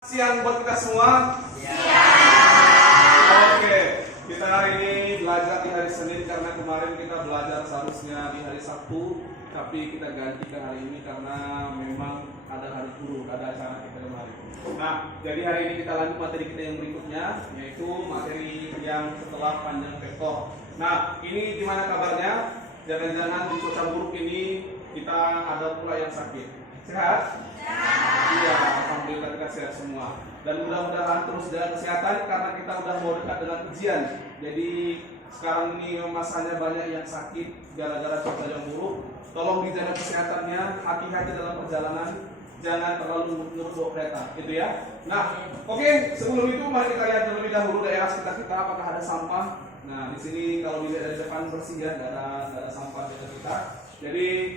Siang buat kita semua. Oke, kita hari ini belajar di hari Senin karena kemarin kita belajar seharusnya di hari Sabtu, tapi kita ganti ke hari ini karena memang ada hari guru, ada acara kita kemarin. Nah, jadi hari ini kita lanjut materi kita yang berikutnya, yaitu materi yang setelah panjang vektor. Nah, ini gimana kabarnya? Jangan-jangan di cuaca buruk ini kita ada pula yang sakit. Sehat? Iya, alhamdulillah kita sehat semua. Dan mudah-mudahan terus jaga kesehatan karena kita udah mau dekat dengan ujian. Jadi sekarang ini masanya banyak yang sakit gara-gara cuaca yang buruk. Tolong dijaga kesehatannya, hati-hati dalam perjalanan, jangan terlalu nurut kereta, gitu ya. Nah, oke, sebelum itu mari kita lihat terlebih dahulu daerah sekitar kita apakah ada sampah. Nah, di sini kalau dilihat dari depan bersih ya, nggak ada sampah di dekat kita. Jadi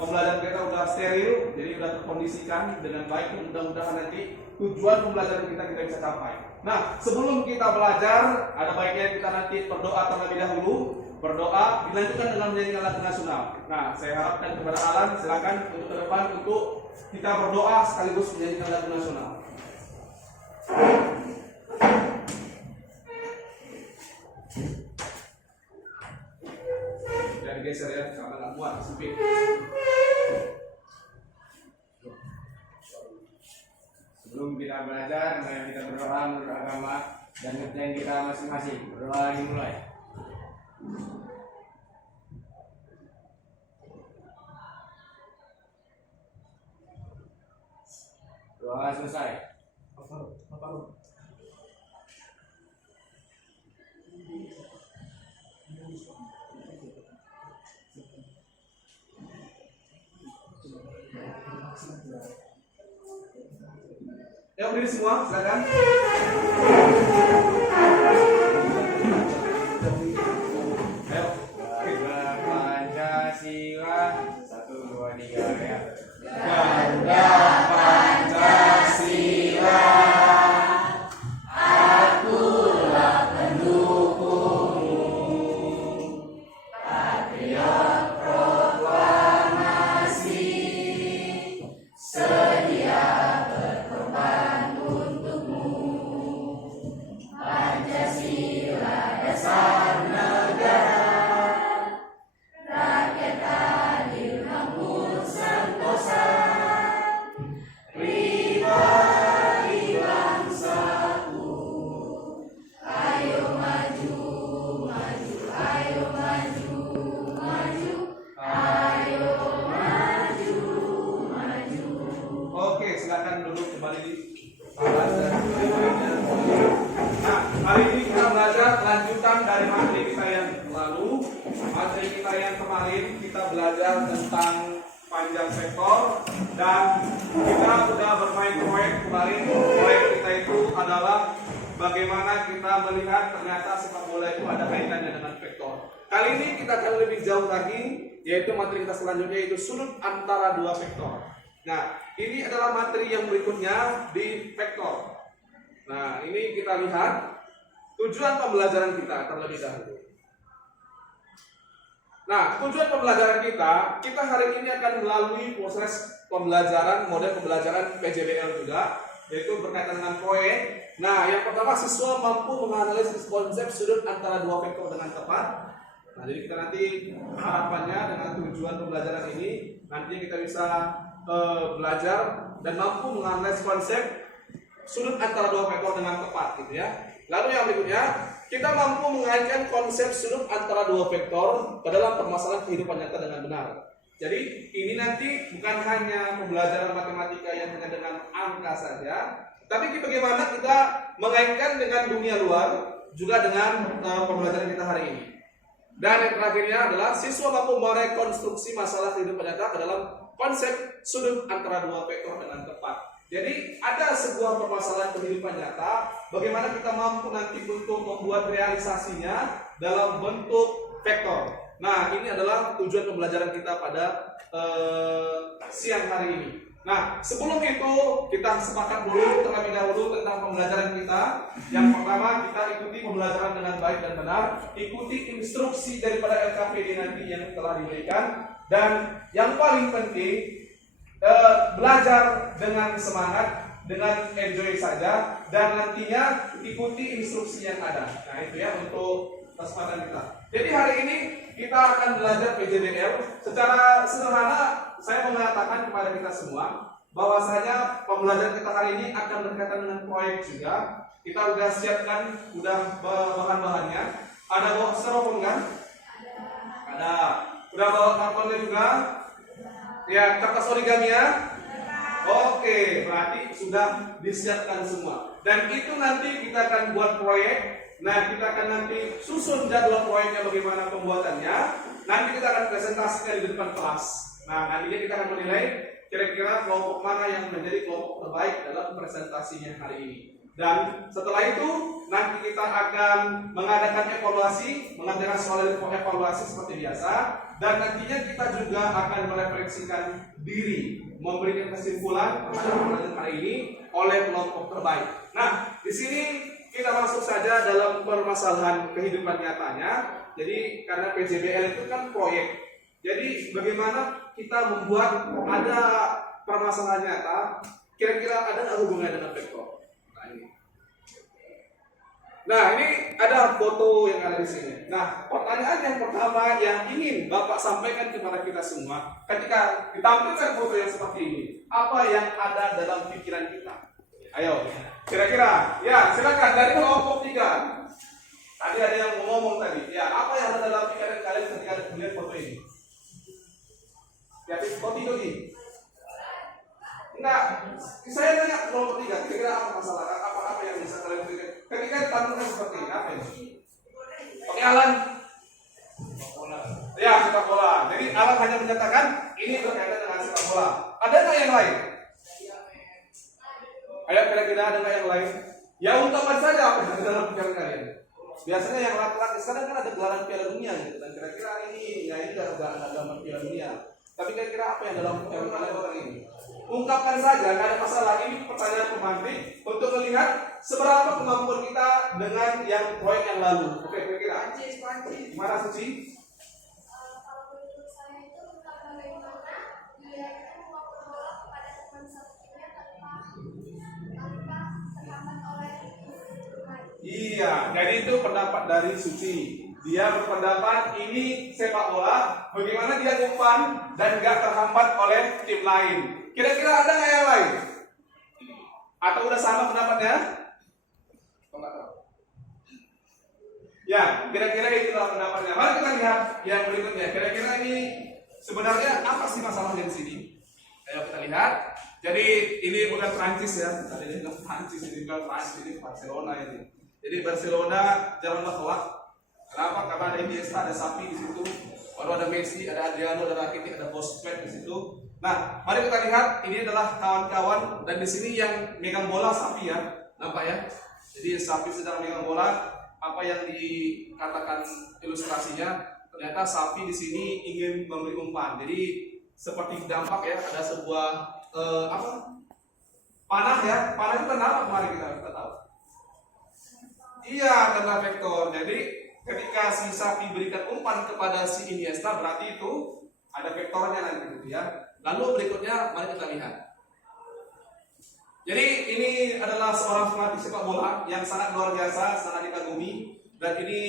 pembelajaran kita udah steril, jadi udah terkondisikan dengan baik. Mudah-mudahan nanti tujuan pembelajaran kita bisa capai. Nah, sebelum kita belajar, ada baiknya kita nanti berdoa terlebih dahulu. Berdoa dilanjutkan dengan menyanyikan lagu nasional. Nah, saya harapkan kepada Alan, silakan untuk ke depan untuk kita berdoa sekaligus menyanyikan lagu nasional. Dan geser ya, karena nggak kuat, sempit. Sebelum kita belajar, mari kita berdoa menurut agama dan ngerjain kita masing-masing. Berdoa dimulai. Doa selesai. Ya, berdiri semua, silakan. Ayo. Pancasila 1, 2, 3 ya. Ganda Pancasila, akulah pendukungmu. Patriot proklamasi, sedia berkorban untukmu. Pancasila dasar negara, rakyat adil makmur sentosa, pribadi bangsaku. Ayo maju, maju, ayo maju, maju, ayo maju, maju. Oke, silakan duduk kembali di alas dan lainnya. Nah, hari ini kita belajar lanjutan dari materi kita yang lalu. Materi kita yang kemarin kita belajar tentang panjang vektor dan kita sudah bermain proyek kemarin. Proyek kita itu adalah bagaimana kita melihat ternyata sepak bola itu ada kaitannya dengan vektor. Kali ini kita akan lebih jauh lagi, yaitu materi kita selanjutnya yaitu sudut antara dua vektor. Nah, ini adalah materi yang berikutnya di vektor. Nah, ini kita lihat tujuan pembelajaran kita terlebih dahulu. Nah, tujuan pembelajaran kita hari ini akan melalui proses pembelajaran, model pembelajaran PJBL juga, yaitu berkaitan dengan proyek. Nah, yang pertama siswa mampu menganalisis konsep sudut antara dua vektor dengan tepat. Nah, jadi kita nanti harapannya dengan tujuan pembelajaran ini, nanti kita bisa belajar dan mampu menganalisis konsep sudut antara dua vektor dengan tepat, gitu ya. Lalu yang berikutnya, kita mampu mengaitkan konsep sudut antara dua vektor ke dalam permasalahan kehidupan nyata dengan benar. Jadi ini nanti bukan hanya pembelajaran matematika yang hanya dengan angka saja, tapi bagaimana kita mengaitkan dengan dunia luar juga dengan pembelajaran kita hari ini. Dan yang terakhirnya adalah siswa mampu merekonstruksi masalah kehidupan nyata ke dalam konsep sudut antara dua vektor dengan tepat. Jadi ada sebuah permasalahan kehidupan nyata, bagaimana kita mampu nanti untuk membuat realisasinya dalam bentuk vektor. Nah, ini adalah tujuan pembelajaran kita pada siang hari ini. Nah, sebelum itu kita sepakat dulu terlebih dahulu tentang pembelajaran kita. Yang pertama, kita ikuti pembelajaran dengan baik dan benar, ikuti instruksi daripada LKPD nanti yang telah diberikan, dan yang paling penting belajar dengan semangat, dengan enjoy saja dan nantinya ikuti instruksi yang ada. Nah itu ya untuk kesempatan kita. Jadi hari ini kita akan belajar PJBL. Secara sederhana saya mengatakan kepada kita semua bahwasanya pembelajaran kita hari ini akan berkaitan dengan proyek juga. Kita udah siapkan bahan-bahannya. Ada bawa styrofoam kan? Ada. Udah bawa kartonnya juga? Ya, kertas origami ya? Oke, berarti sudah disiapkan semua. Dan itu nanti kita akan buat proyek. Nah, kita akan nanti susun jadwal proyeknya bagaimana pembuatannya. Nanti kita akan presentasikan di depan kelas. Nah, nantinya kita akan menilai kira-kira kelompok mana yang menjadi kelompok terbaik dalam presentasinya hari ini. Dan setelah itu nanti kita akan mengadakan evaluasi, mengadakan soal evaluasi seperti biasa. Dan nantinya kita juga akan merefleksikan diri, memberikan kesimpulan terhadap pembelajaran hari ini oleh kelompok terbaik. Nah, di sini kita masuk saja dalam permasalahan kehidupan nyatanya. Jadi karena PJBL itu kan proyek. Jadi bagaimana kita membuat ada permasalahan nyata, kira-kira ada nggak hubungannya dengan vektor? Nah ini ada foto yang ada di sini. Nah pertanyaan yang pertama yang ingin Bapak sampaikan kepada kita semua, ketika ditampilkan foto yang seperti ini, apa yang ada dalam pikiran kita? Ayo, kira-kira, ya silakan dari kelompok 3. Tadi ada yang ngomong tadi, ya apa yang ada dalam pikiran kalian ketika melihat foto ini? Ya, foto ini. Enggak, saya tanya kelompok 3, kira-kira apa masalah? Apa yang bisa kalian pikirkan? Ketika ditampilkan seperti ini, apa ini? Oke, Alan. Ya, sepak bola. Jadi Alan hanya menyatakan ini berkaitan dengan sepak bola. Ada nggak yang lain? Ayo kira-kira ada nggak yang lain? Ya ungkapkan saja apa yang ada dalam pikiran kalian. Biasanya yang laki-laki sekarang kan ada gelaran Piala Dunia gitu. Dan kira-kira ini, ya ini nggak gambar Piala Dunia. Tapi kira-kira apa yang dalam pikiran kalian orang ini? Ungkapkan saja, nggak ada masalah. Ini pertanyaan pemantik untuk melihat seberapa kemampuan kita dengan yang proyek yang lalu. Oke, kira-kira. Gimana Suci? Kalau menurut saya itu tentang bagaimana dia membawa bola kepada teman satunya tanpa terhambat oleh pemain. Iya, jadi itu pendapat dari Suci. Dia berpendapat ini sepak bola, bagaimana dia umpan dan nggak terhambat oleh tim lain. Kira-kira ada nggak yang lain? Atau udah sama pendapatnya? Ya, kira-kira itulah pendapatnya. Mari kita lihat yang berikutnya. Kira-kira ini sebenarnya apa sih masalahnya di sini? Ayo kita lihat. Jadi ini bukan Prancis ya. Tadi ini bukan Prancis, ini bukan Prancis, ini Barcelona ini. Jadi Barcelona janganlah kelak. Kenapa? Karena ada Iniesta, ada Xavi di situ. Baru ada Messi, ada Adriano, ada Rakitic, ada Busquets di situ. Nah, mari kita lihat. Ini adalah kawan-kawan dan di sini yang megang bola Xavi ya. Nampak ya? Jadi Xavi sedang megang bola. Apa yang dikatakan ilustrasinya, ternyata Xavi di sini ingin memberi umpan. Jadi seperti dampak ya, ada sebuah panah ya. Panah itu kan apa kemarin kita tahu? Iya, karena vektor. Jadi ketika si Xavi berikan umpan kepada si Iniesta, berarti itu ada vektornya nanti gitu ya. Lalu berikutnya mari kita lihat. Jadi ini adalah seorang pelatih sepak bola yang sangat luar biasa, sangat dikagumi, dan ini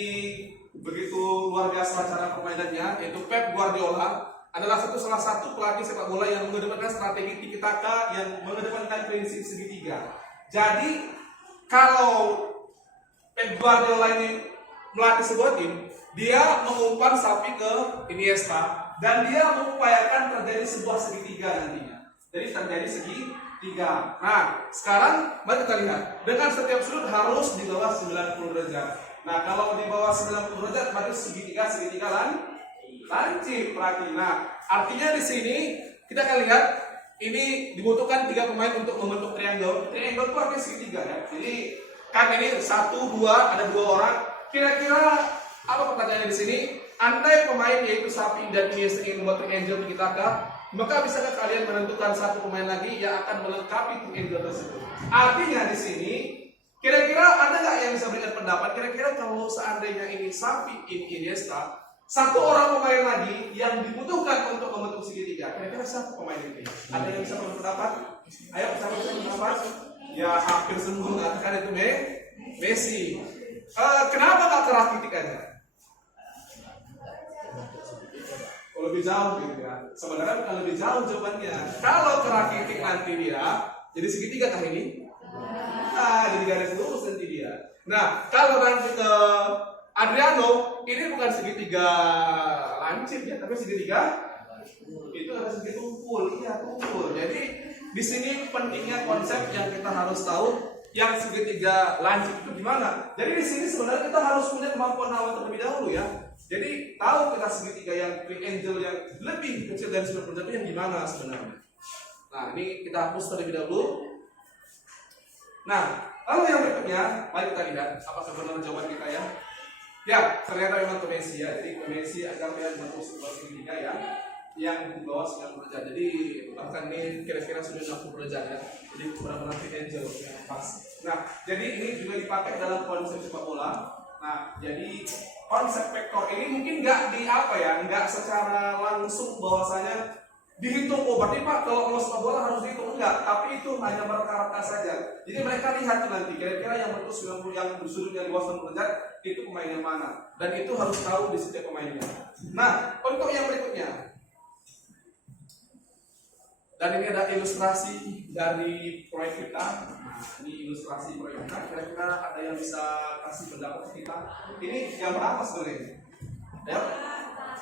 begitu luar biasa cara permainannya, yaitu Pep Guardiola adalah salah satu pelatih sepak bola yang mengedepankan strategi tiki taka, yang mengedepankan prinsip segitiga. Jadi kalau Pep Guardiola ini melatih sebuah tim, dia mengumpan Xavi ke Iniesta dan dia mengupayakan terjadi sebuah segitiga nantinya. Jadi terjadi segitiga. Nah, sekarang mari kita lihat. Dengan setiap sudut harus di bawah 90 derajat. Nah, kalau di bawah 90 derajat berarti segitiga lancip berarti. Nah, artinya di sini kita akan lihat ini dibutuhkan 3 pemain untuk membentuk triangle. Triangle itu artinya segitiga ya. Jadi kan ini 1, 2, ada 2 orang. Kira-kira apa pertanyaannya di sini? Andai pemain yaitu Xavi dan Iniesta ingin membuat triangle kita maka bisakah kalian menentukan 1 pemain lagi yang akan melengkapi triangle tersebut? Artinya di sini kira-kira ada nggak yang bisa berikan pendapat? Kira-kira kalau seandainya ini Xavi, Iniesta, 1 orang pemain lagi yang dibutuhkan untuk membentuk segitiga, kira-kira siapa pemain ini? Ada yang bisa berpendapat? Ayo, siapa yang berpendapat? Ya hampir semua mengatakan itu Messi. Kenapa nggak ke Rakitic aja? Lebih jauh gitu ya. Sebenarnya bukan lebih jauh jawabannya. Kalau ke Rakitic nanti dia jadi segitiga kah ini? Nah, jadi garis lurus nanti dia. Nah, kalau nanti ke Adriano, ini bukan segitiga lancip ya, tapi segitiga itu ada segitiga tumpul. Iya, tumpul. Jadi di sini pentingnya konsep yang kita harus tahu yang segitiga lancip itu gimana. Jadi di sini sebenarnya kita harus punya kemampuan awal terlebih dahulu ya. Jadi tahu kita segitiga yang triangle yang lebih kecil dari 90 derajat yang gimana sebenarnya. Nah, ini kita hapus terlebih dahulu. Nah, lalu yang berikutnya, mari kita lihat apakah benar jawaban kita ya. Ya, ternyata memang Messi ya. Jadi Messi agar dia membentuk sebuah segitiga ya yang di bawah 90 derajat. Jadi bahkan ini kira-kira sudah 60 derajat ya. Jadi benar-benar triangle yang pas. Nah, jadi ini juga dipakai dalam konsep sepak bola. Nah, jadi konsep vektor ini mungkin nggak secara langsung bahwasanya dihitung. Oh, berarti Pak kalau mau sepak bola harus dihitung, enggak. Tapi itu hanya mereka-reka saja. Jadi mereka lihat tuh nanti kira-kira yang bentuk 90 yang sudutnya di bawah 90 derajat itu pemainnya mana. Dan itu harus tahu di setiap pemainnya. Nah, untuk yang berikutnya. Dan ini ada ilustrasi dari proyek kita. Nah, ini ilustrasi proyek kita. Kira-kira ada yang bisa kasih pendapat ke kita? Ini gambar apa sebenarnya?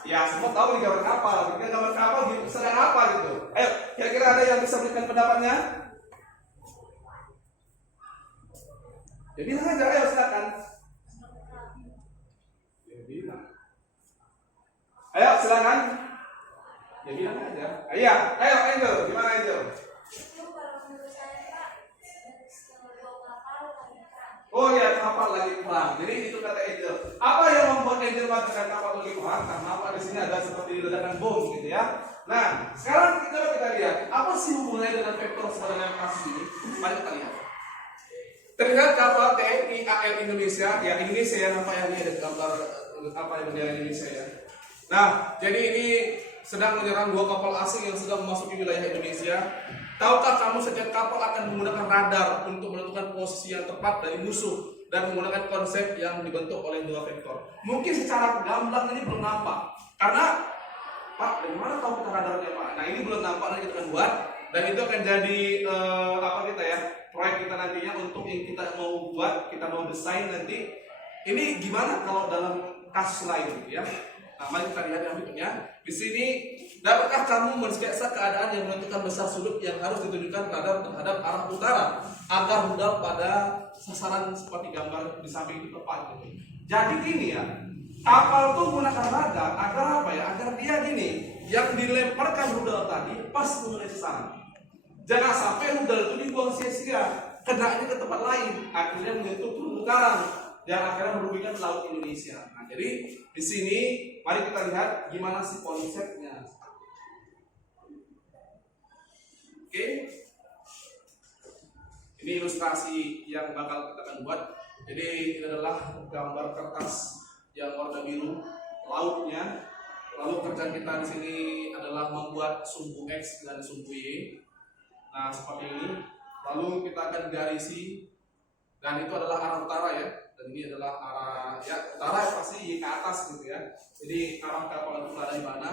Ya, semua tahu ini gambar kapal. Ini gambar kapal gitu, sedang apa gitu? Ayo, kira-kira ada yang bisa berikan pendapatnya? Ya bilang aja, ayo silakan. Ya bilang. Ayo silakan. Ya bilang aja. Iya, ayo Angel, gimana Angel? Itu kalau menurut saya Pak, bawa kapal lagi perang. Oh ya, kapal lagi perang. Jadi itu kata Angel. Apa yang membuat Angel mengatakan kapal lagi perang? Karena apa di sini ada seperti ledakan bom gitu ya. Nah, sekarang kita lihat apa sih hubungannya dengan vektor sebenarnya kasus ini? Mari kita lihat. Terlihat kapal TNI AL Indonesia, ya Indonesia ya nampaknya ini ada gambar apa yang bendera Indonesia ya. Nah, jadi ini sedang menyerang dua kapal asing yang sedang memasuki wilayah Indonesia. Tahukah kamu setiap kapal akan menggunakan radar untuk menentukan posisi yang tepat dari musuh dan menggunakan konsep yang dibentuk oleh dua vektor. Mungkin secara gamblang ini belum nampak. Karena Pak, dari mana tahu kita radarnya Pak? Nah ini belum nampak, nanti kita akan buat dan itu akan jadi proyek kita nantinya untuk yang kita mau buat, kita mau desain nanti. Ini gimana kalau dalam kasus lain gitu ya? Nah, mari kita lihat yang berikutnya. Di sini, dapatkah kamu mensketsa keadaan yang menentukan besar sudut yang harus ditunjukkan radar terhadap arah utara agar rudal pada sasaran seperti gambar di samping itu tepat gitu. Jadi gini ya, kapal tuh menggunakan radar agar apa ya? Agar dia gini, yang dilemparkan rudal tadi pas mengenai sasaran. Jangan sampai rudal itu dibuang sia-sia, kenanya ke tempat lain, akhirnya menyentuh terumbu karang dan akhirnya merugikan laut Indonesia. Nah, jadi di sini mari kita lihat gimana sih konsepnya. Oke. Ini ilustrasi yang bakal kita akan buat. Jadi ini adalah gambar kertas yang warna biru lautnya. Lalu kerjaan kita di sini adalah membuat sumbu X dan sumbu Y. Nah, seperti ini. Lalu kita akan garisi dan itu adalah arah utara ya. Dan ini adalah arah ya utara pasti ke atas gitu ya. Jadi arah kapal itu berada di mana?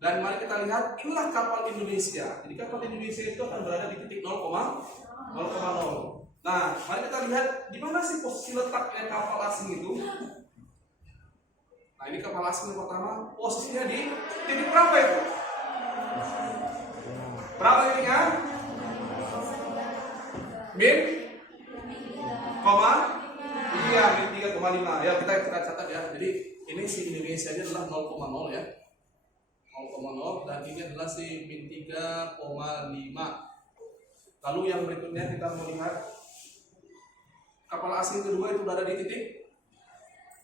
Dan mari kita lihat inilah kapal Indonesia. Jadi kapal Indonesia itu akan berada di titik 0,0. Nah, mari kita lihat di mana sih posisi letaknya kapal asing itu. Nah, ini kapal asing yang pertama, posisinya di titik berapa itu? Berapa titiknya? Min? Iya, min 3,5. Ya, kita catat ya. Jadi ini si Indonesia ini adalah 0,0 ya. 0,0 dan ini adalah si min 3,5. Lalu yang berikutnya kita melihat kapal asing kedua itu berada di titik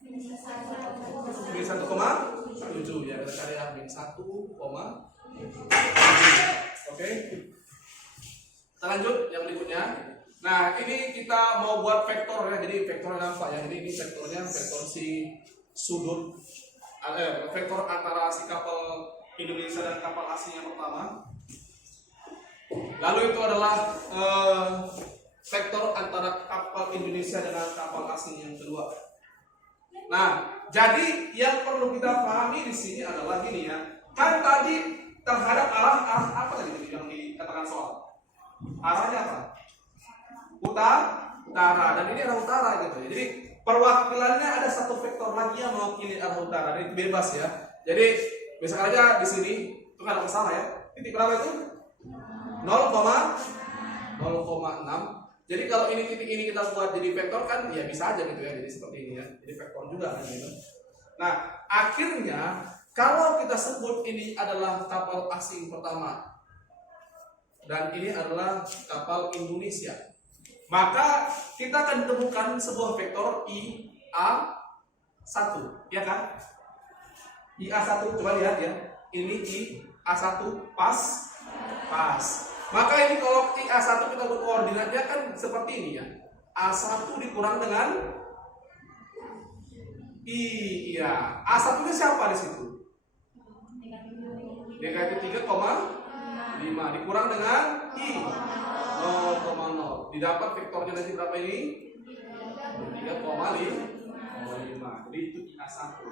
min 1,7 ya. Kita cari min 1,7. Oke. Kita lanjut yang berikutnya. Nah, ini kita mau buat vektor ya. Jadi vektornya nampak ya. Jadi ini vektornya vektor si sudut vektor antara si kapal Indonesia dan kapal asing yang pertama. Lalu itu adalah vektor antara kapal Indonesia dengan kapal asing yang kedua. Nah, jadi yang perlu kita pahami di sini adalah gini ya. Kan tadi terhadap arah apa tadi yang dikatakan soal? Arahnya apa? Utara, dan ini arah utara gitu. Jadi perwakilannya ada satu vektor lagi yang mewakili arah utara. Dan itu bebas ya. Jadi misalkan aja di sini itu nggak ada masalah ya. Titik berapa itu? 0,6. Jadi kalau ini titik ini kita buat jadi vektor kan ya bisa aja gitu ya. Jadi seperti ini ya. Jadi vektor juga kan gitu. Nah, akhirnya kalau kita sebut ini adalah kapal asing pertama dan ini adalah kapal Indonesia, maka kita akan temukan sebuah vektor IA1, ya kan? IA1 coba lihat ya. Ini IA1 pas. Maka ini kalau IA1 kita buat koordinatnya kan seperti ini ya. A1 dikurang dengan I, iya. A1 nya siapa di situ? Negatif 3,5 dikurang dengan I 0,0. Didapat vektornya nanti berapa ini? 3,5. Jadi itu IA1.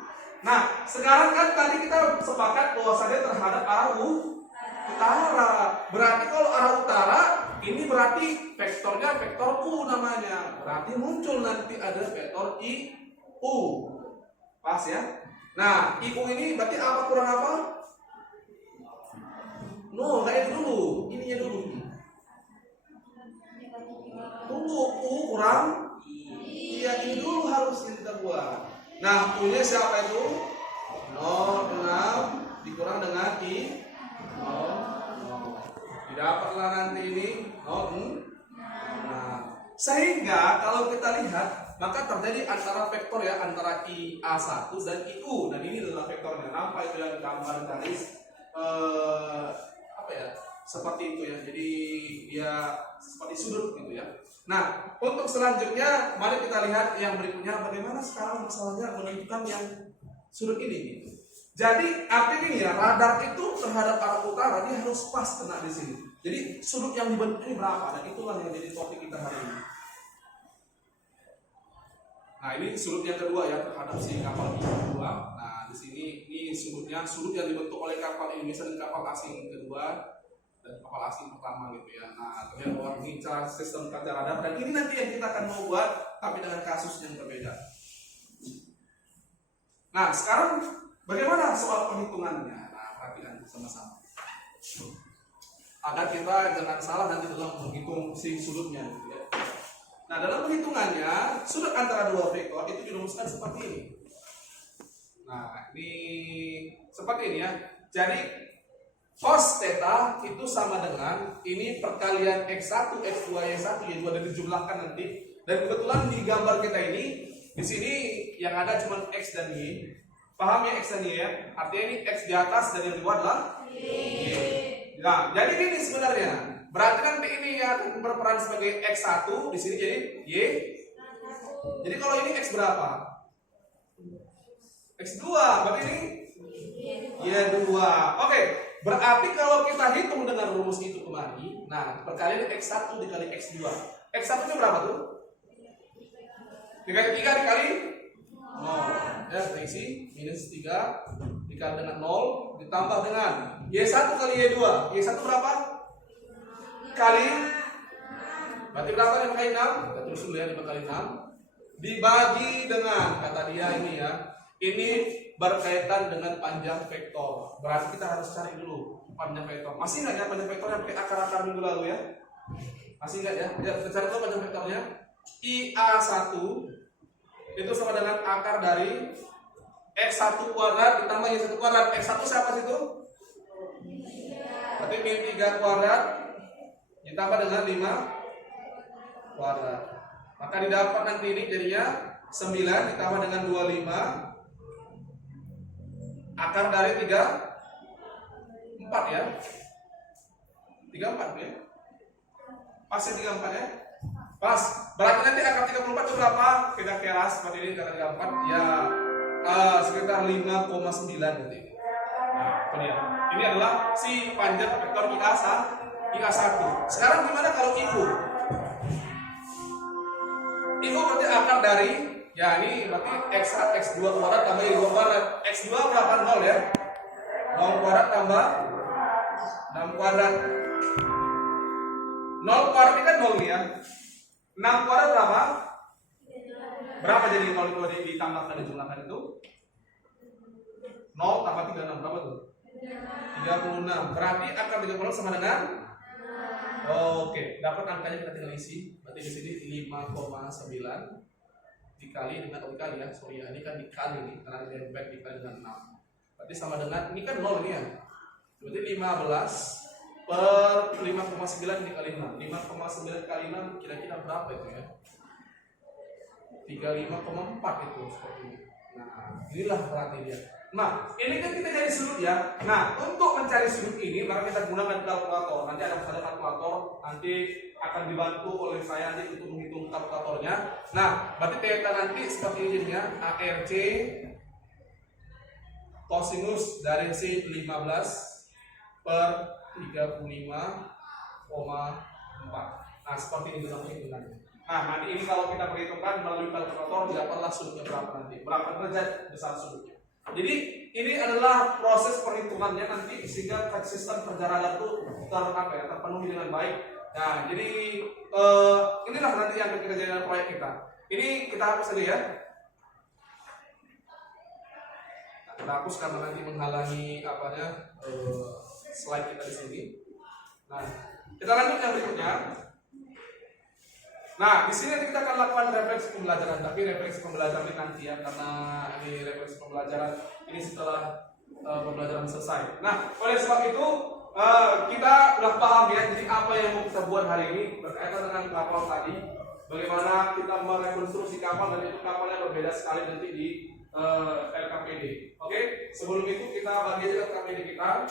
Nah, sekarang kan tadi kita sepakat bahwasanya terhadap arah utara. Berarti kalau arah utara ini berarti vektornya vektor U namanya. Berarti muncul nanti ada vektor IU. Pas ya. Nah, IU ini berarti apa kurang apa? No, kayak dulu. Ininya dulu. Tunggu, U kurang. Iya, ini dulu harusnya kita buat. Nah, U nya siapa itu? 0,6 dikurang dengan I 0. Didapatlah nanti ini 0. Nah, sehingga kalau kita lihat maka terjadi antara vektor ya, antara IA1 dan IU, dan ini adalah vektornya. Nampak itu yang gambar garis apa ya? Seperti itu ya. Jadi dia seperti sudut gitu ya. Nah, untuk selanjutnya mari kita lihat yang berikutnya, bagaimana sekarang masalahnya menentukan yang sudut ini gitu. Jadi artinya ini ya, radar itu terhadap arah utara dia harus pas kena di sini. Jadi sudut yang dibentuk ini berapa, dan itulah yang jadi topik kita hari ini. Nah, ini sudut yang kedua ya terhadap si kapal kedua. Nah, di sini ini sudutnya, sudut yang dibentuk oleh kapal Indonesia dan kapal asing kedua dan kapal asing pertama gitu ya. Nah, terlihat bahwa ini cara sistem kerja radar, dan ini nanti yang kita akan mau buat tapi dengan kasus yang berbeda. Nah, sekarang bagaimana soal perhitungannya? Nah, perhatikan sama-sama agar kita jangan salah nanti dalam menghitung si sudutnya gitu ya. Nah, dalam perhitungannya sudut antara dua vektor itu dirumuskan seperti ini. Nah, ini seperti ini ya. Jadi cos theta itu sama dengan ini perkalian x1, x2, y1, y2, dan dijumlahkan nanti. Dan kebetulan di gambar kita ini di sini yang ada cuma x dan y. Paham ya x dan y ya? Artinya ini x di atas dan yang di bawah adalah y. Nah, jadi ini sebenarnya. Berarti nanti ini yang berperan sebagai x1 di sini jadi y. Jadi kalau ini x berapa? X2. Berarti ini y2. Oke. Berarti kalau kita hitung dengan rumus itu kemarin, nah perkalian x1 dikali x2. X1 nya berapa tuh? 3 dikali 0. Ya, isi minus 3 dikali dengan 0 ditambah dengan y1 kali y2. Y1 berapa? Kali. Berarti berapa 5 kali 6? Kita terus dulu ya, 5 kali 6 dibagi dengan, kata dia ini ya, ini berkaitan dengan panjang vektor. Berarti kita harus cari dulu panjang vektor. Masih nggak ya panjang vektornya pakai akar-akar minggu lalu ya? Masih nggak ya? Ya, kita cari dulu panjang vektornya. IA1 itu sama dengan akar dari x1 kuadrat ditambah y1 kuadrat. X1 siapa situ? Berarti min 3 kuadrat ditambah dengan 5 kuadrat. Maka didapat nanti ini jadinya 9 ditambah dengan 25 akar dari 4 ya. 34 ya. Pas ya 34 ya. Pas. Berarti nanti akar 34 itu berapa? Kita keras seperti ini akar 34 ya sekitar 5,9 nanti. Nah, itu dia. Ini adalah si panjang vektor IA1. Sekarang gimana kalau IU? IU berarti akar dari, ya ini berarti X2 kuadrat tambah I2 kuadrat. X2 berapa? 0 ya. 0 kuadrat tambah 6 kuadrat. 0 kuadrat ini kan 0 nih ya. 6 kuadrat berapa? Berapa jadi 0 itu ditambahkan, dijumlahkan itu? 0 tambah 36 berapa tuh? 36. Berarti akar 36 sama dengan? Oke, dapat angkanya kita tinggal isi. Berarti di sini 5,9 dikali dengan dikali ya. Sorry ya, ini kan dikali nih karena ada back dikali dengan 6. Berarti sama dengan ini kan 0 ini ya. Berarti 15 per 5,9 dikali 6. 5,9 kali 6 kira-kira berapa itu ya? 35,4 itu seperti ini. Nah, inilah berarti dia. Nah, ini kan kita cari sudut ya. Nah, untuk mencari sudut ini maka kita gunakan kalkulator. Nanti ada misalnya kalkulator, nanti akan dibantu oleh saya nanti untuk menghitung kalkulatornya. Nah, berarti theta nanti seperti ini ya. ARC kosinus dari sin 15 per 35,4. Nah, seperti ini dalam hitungannya. Nah, nanti ini kalau kita perhitungkan melalui kalkulator didapatlah sudutnya berapa nanti. Berapa derajat besar sudutnya. Jadi ini adalah proses perhitungannya nanti sehingga sistem perjalanan itu terpenuhi dengan baik. Nah, jadi inilah nanti yang kita jadikan proyek kita. Ini kita hapus saja ya. Nah, kita hapus karena nanti menghalangi slide kita di sini. Nah, kita lanjut yang berikutnya. Nah, di sini kita akan lakukan refleksi pembelajaran, tapi refleksi pembelajaran ini nanti ya, karena ini refleksi pembelajaran ini setelah pembelajaran selesai. Nah, oleh sebab itu kita sudah paham ya, jadi apa yang mau kita buat hari ini berkaitan dengan kapal tadi, bagaimana kita merekonstruksi kapal dan itu kapalnya berbeda sekali nanti di LKPD. Oke, sebelum itu kita bagi aja LKPD kita.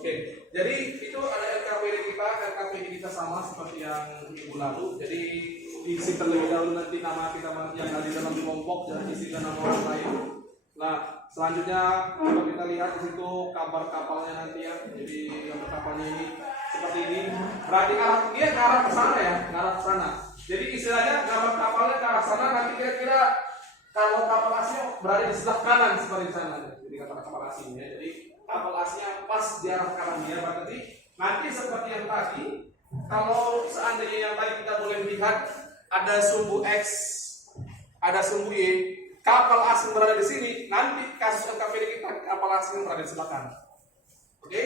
Oke, jadi itu ada LKPD kita sama seperti yang minggu lalu. Jadi diisi terlebih dahulu nanti nama kita yang ada di dalam kelompok, jangan isikan nama orang lain. Nah, selanjutnya coba kita lihat di situ kabar kapalnya nanti ya. Jadi gambar kapalnya ini seperti ini. Berarti dia ke arah ke sana ya, ke arah ke sana. Jadi istilahnya gambar kapalnya ke arah sana. Nanti kira-kira kalau kapal aslinya berada di sebelah kanan seperti di sana. Jadi kata kapal aslinya. Jadi kapal aslinya pas di arah kanan dia. Berarti nanti seperti yang tadi, kalau seandainya yang tadi kita boleh melihat ada sumbu X, ada sumbu Y, kapal asing berada di sini, nanti kasus LKPD kita kapal asing berada di sebelah kanan. Oke?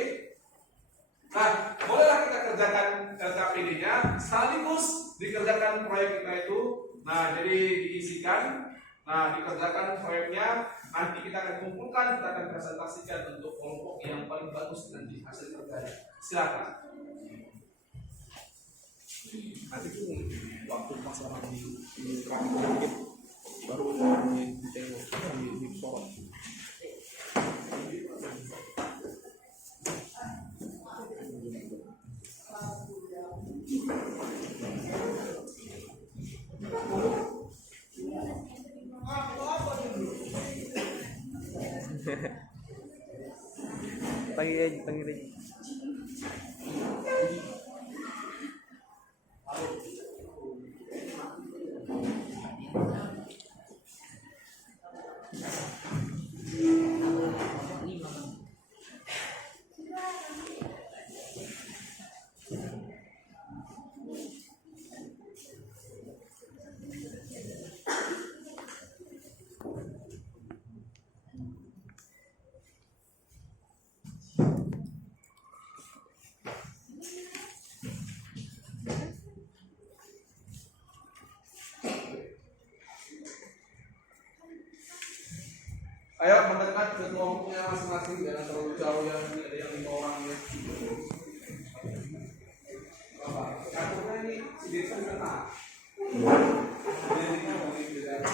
Nah, bolehlah kita kerjakan LKPD-nya sekaligus dikerjakan proyek kita itu. Nah, jadi diisikan, nah dikerjakan proyeknya, nanti kita akan kumpulkan, kita akan presentasikan untuk kelompok yang paling bagus nanti hasil kerjanya. Silakan. Nanti tuh waktu masalah di dikit baru ditengok di sorot. Panggil aja. Ayo mendekat ke kelompoknya masing-masing, jangan terlalu jauh ya. Ini ada yang 5 orang ya. Bapak, caturnya ini si Desa kena. Jadinya mau ini tidak.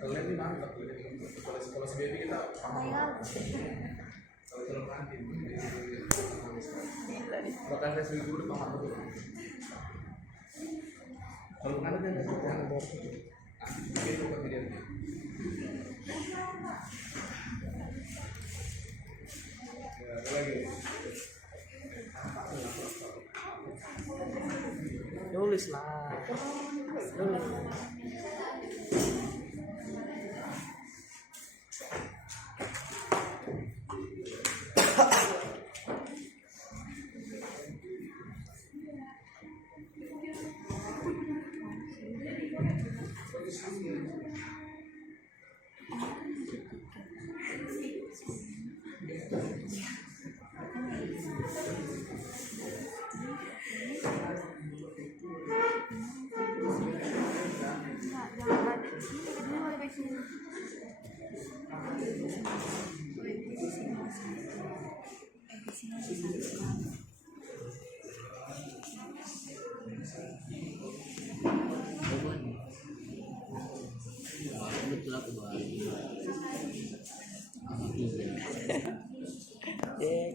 Kalian ini mantap kalau si baby kita paham. Kalau celok nanti bahkan saya seminggu dulu paham dulu. Kalau kan ada yang itu kan dia. Ya, ada lagi. Nulis lah. Nulis.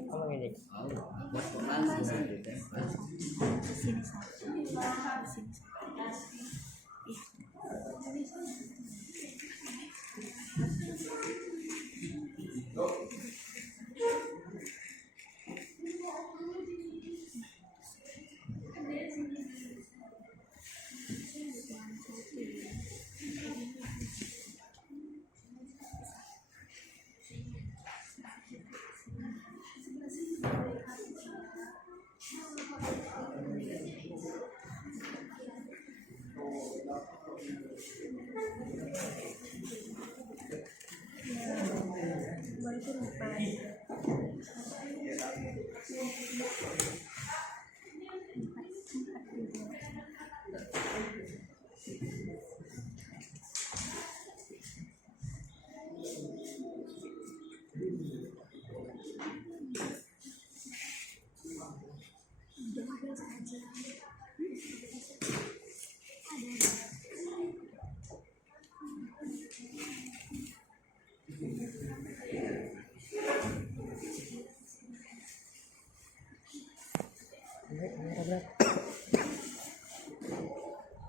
Ngomong ini.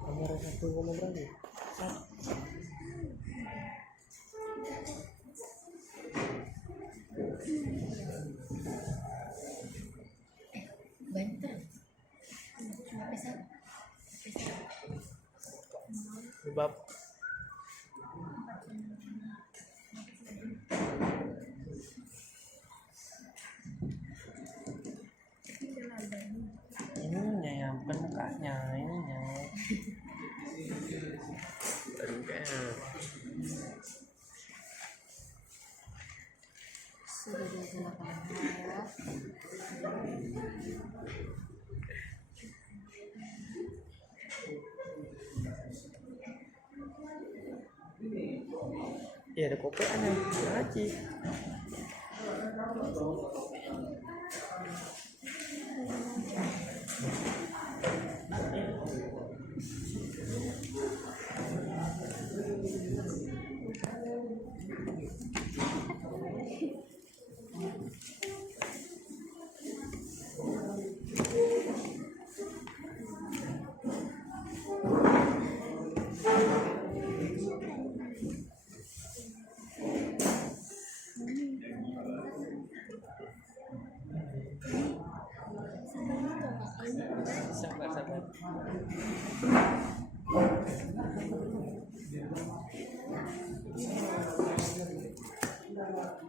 Kamera satu ngomong berapa? Banter. Cuma pesan. Sebab ininya yang bukan mukanya, ininya. Sudah dijelaskan ya. Iya ada kopean yang ngaji. Sabar.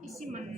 Isi mana?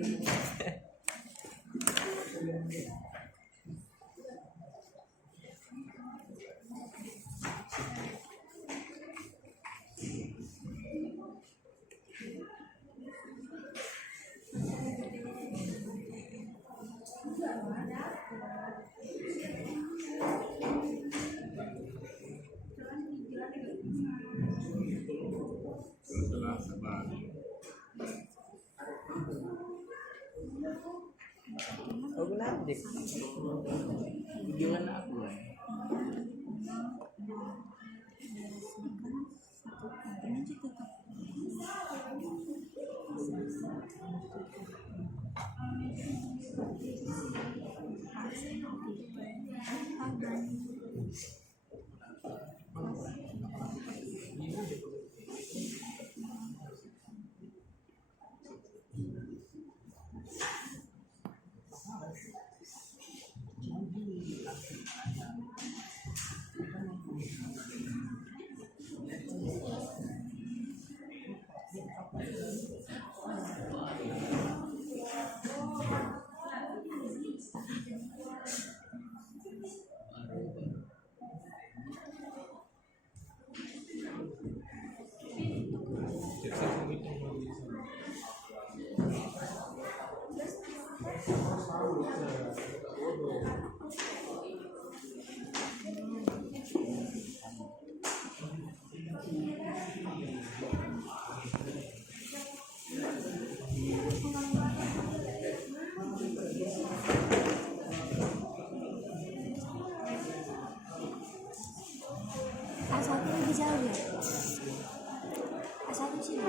nanti. Tujuan aku lah. A1 lebih jauh ya? A1 sini?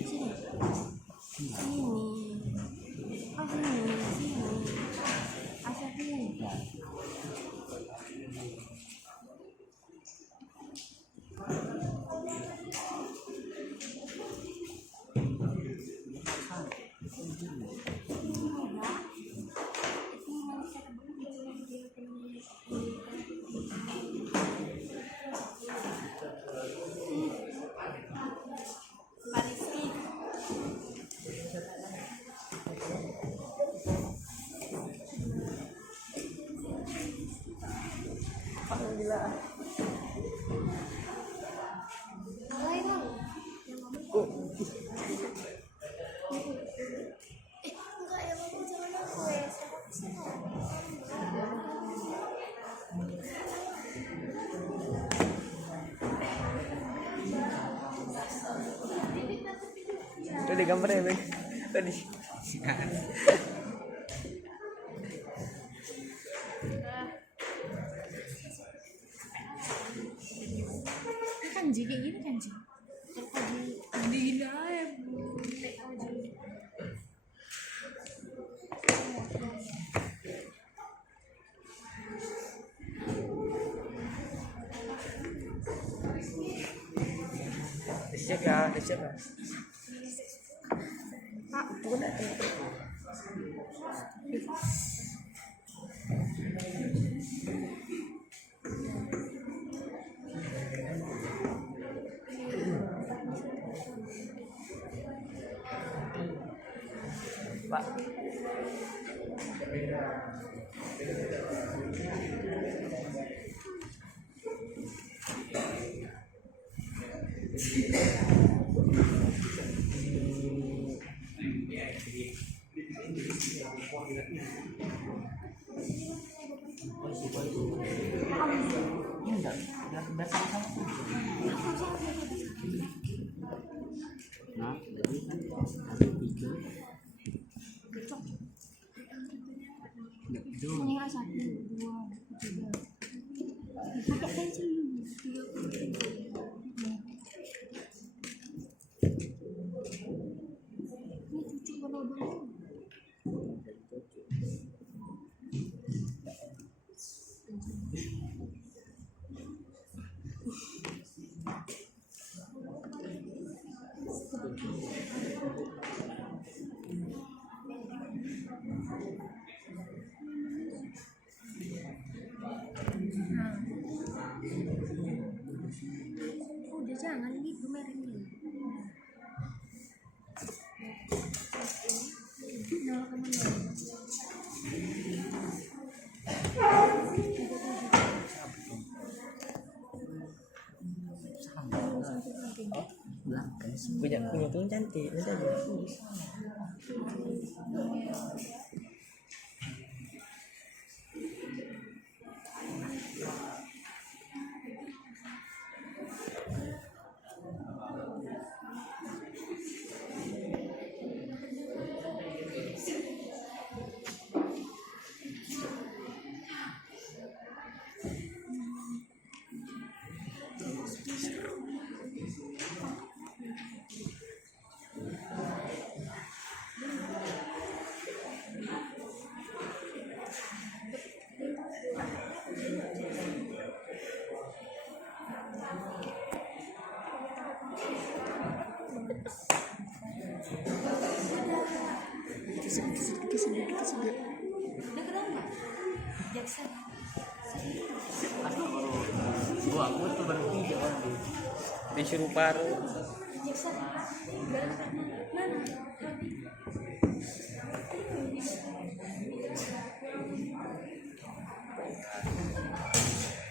Sini? Sini? Oh sini? Sini? A1 ini? Alhamdulillah. Mulai dong. Kok Enggak ya kamu jangan aku ya. Siapa sih? tadi gambarnya, Bang? Tadi. Ini kanji kayak gini kanji. Kanji gini aja. Dicek ya, dicek ya. Pak, Bukan ada. Pak. Nah, jadi kan ada 3. ini A1, 2, 3. Pakai pensil dulu. 3. Ini cucu berlobang. Udah jangan gitu mereknya. 0,0. Punya tuh cantik, bisa aja. Dekat nggak? Jackson. Aku tuh baru 3 orang. Disuruh paruh. Jackson. Berapa? Mana?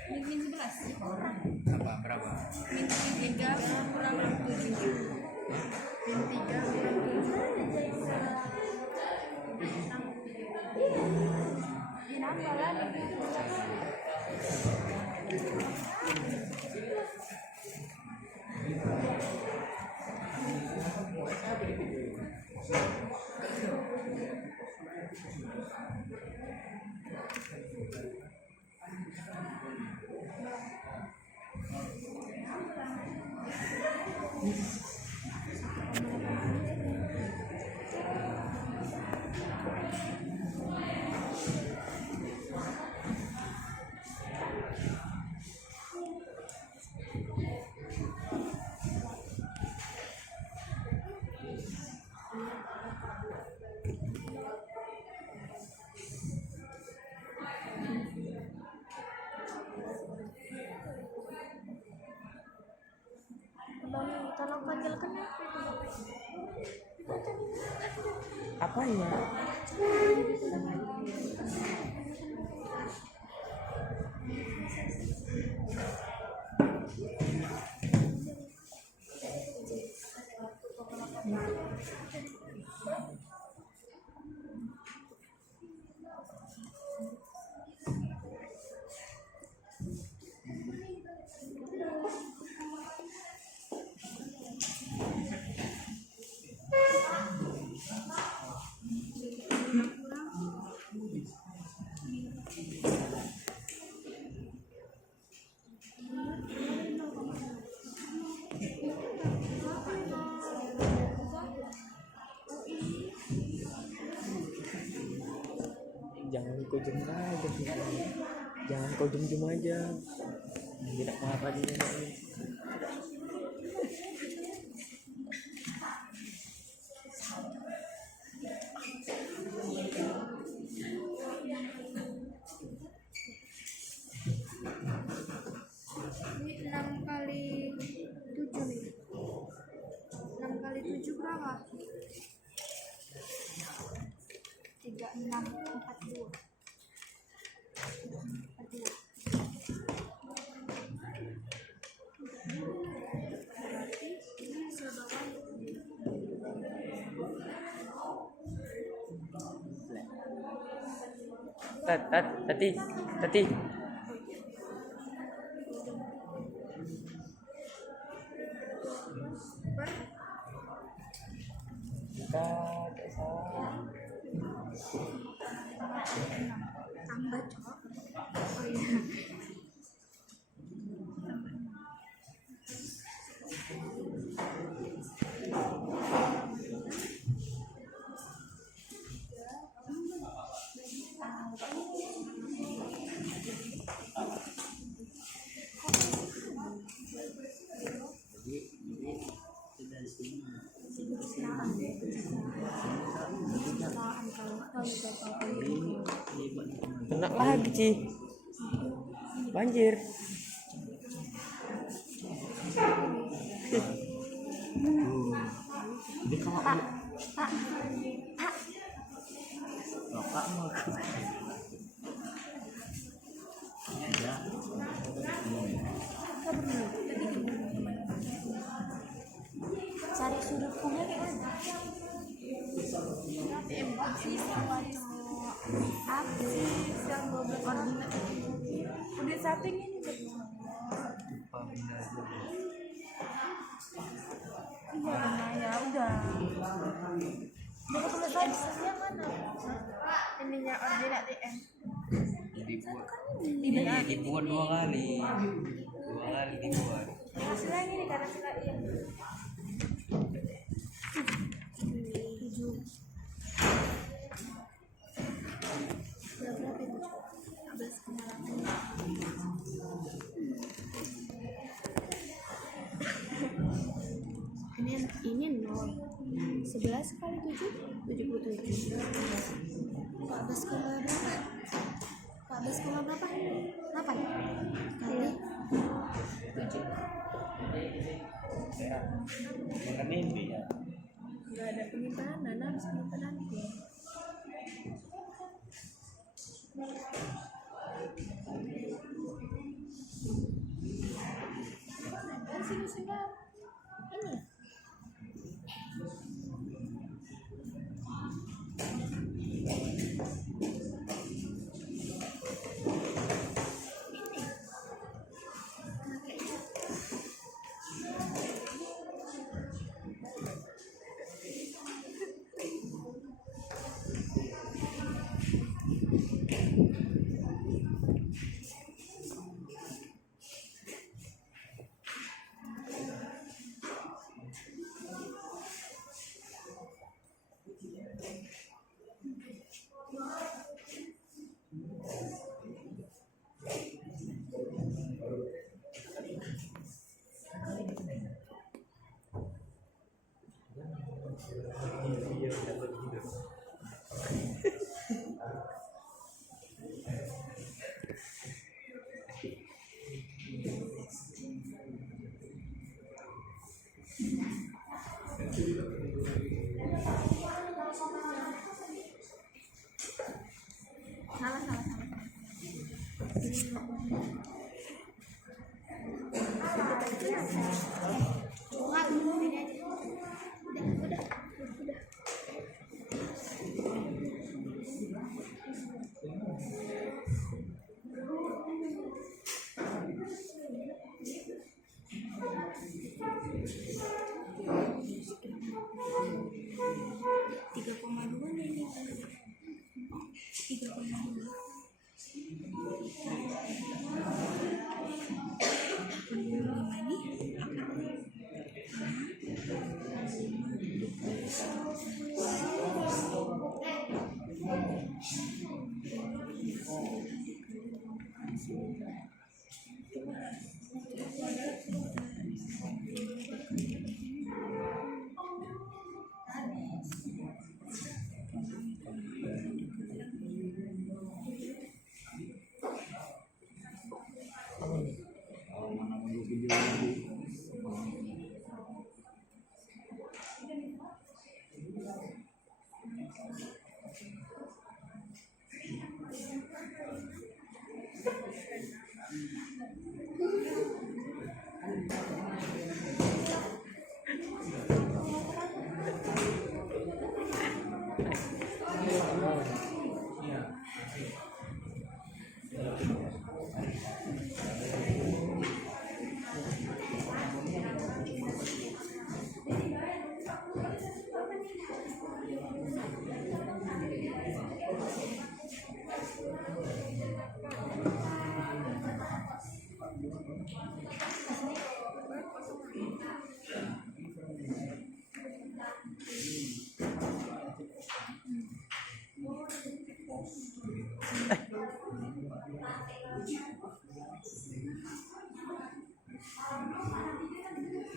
Min 11. Apa berapa? Min 3 kurang 7. Min 3 kurang 7. Nambah lah. Tolong panggilkan Apa ya? Jangan kau diem aja, jangan kau diem aja, tidak apa-apa dia. Ini 6 kali 7 nih. 6 kali 7 berapa? 3642. 42. Berarti ini hasil bawah. Tati. Tambah cok. Oh iya. Enak lagi Ci, banjir. Jadi kalau Bapak mau aku. Ya. Cari sudut pandang yang ada. Absis yang 12 koordinat. Udah setting ini iya ya udah selesai yang mana ininya ordinat DM Dibuat 2 kali dibuat. hasilnya ini karena sila iya berapa itu 11,8 ini yang Ini 0. 11 kali 7 77. 14 koma berapa? 14 koma berapa? 8 kali 7. Makan mimpi ya. Gak ada penyimpanan, harus penyimpanan. Sini ini. Salah. Udah. Tiga koma dua nih. 3,2.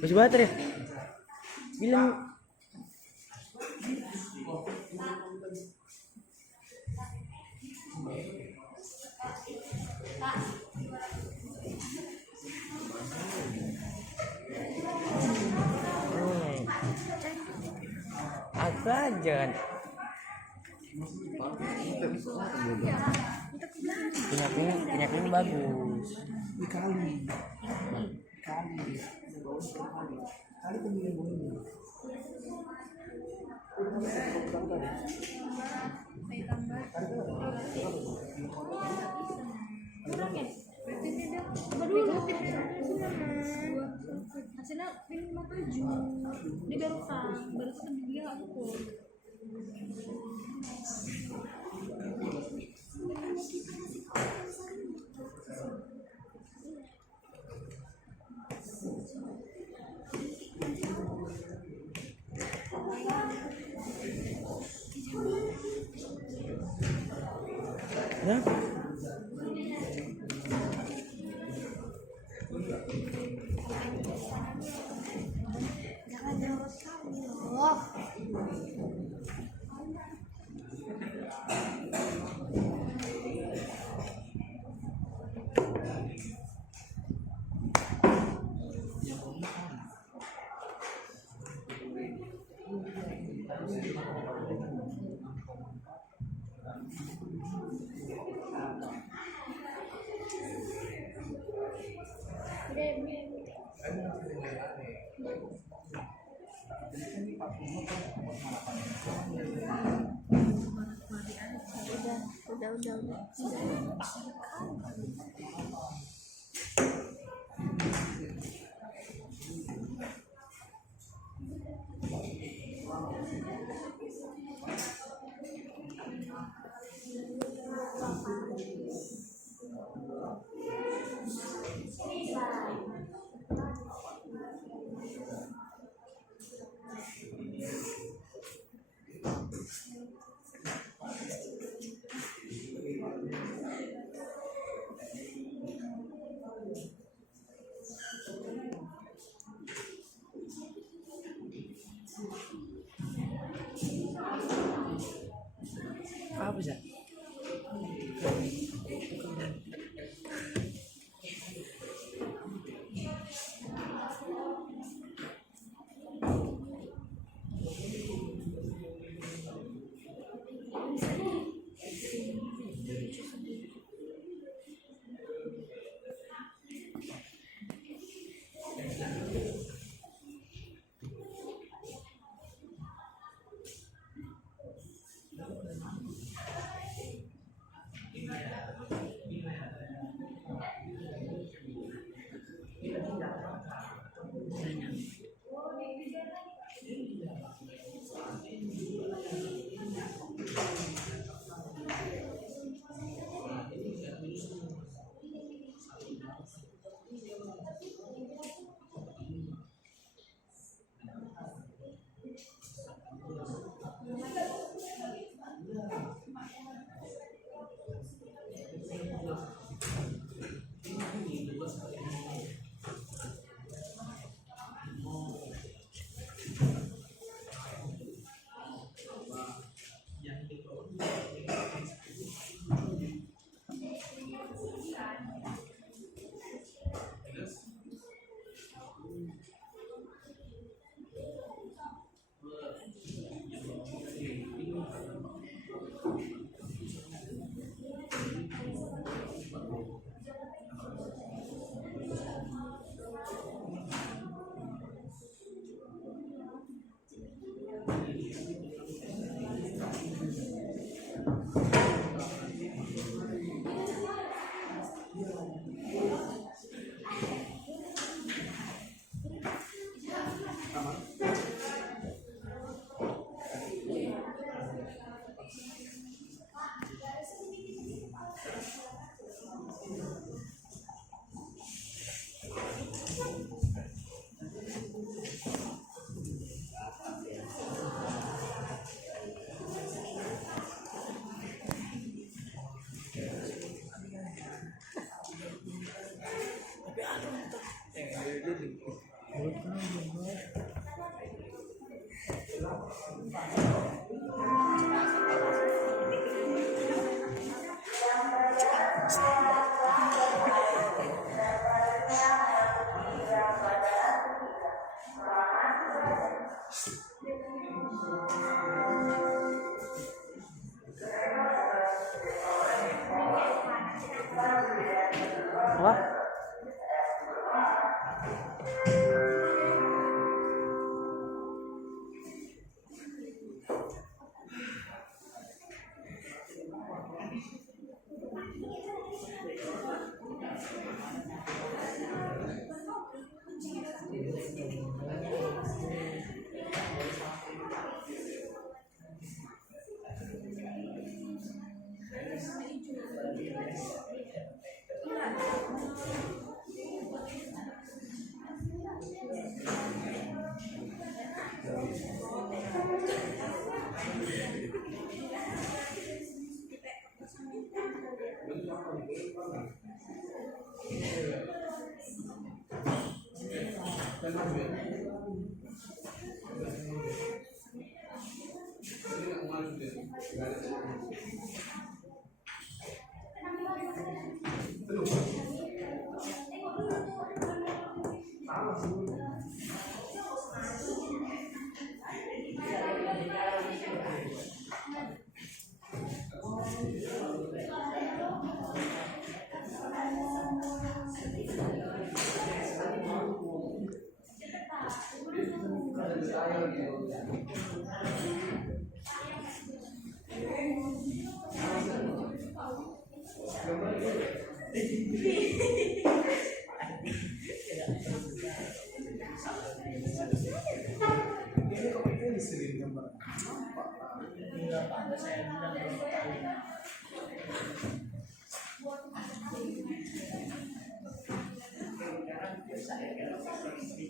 Masih baterai. Bilang aku aja kan. Punya bagus. Kali pemilihan bonusnya. Kurang ya? Berarti beda. Negatif hasilnya pilih 57. Ini baru kan dia nggak pukul. Kenapa? Jangan jawab. Allah. Udah. Apa sih? Wah.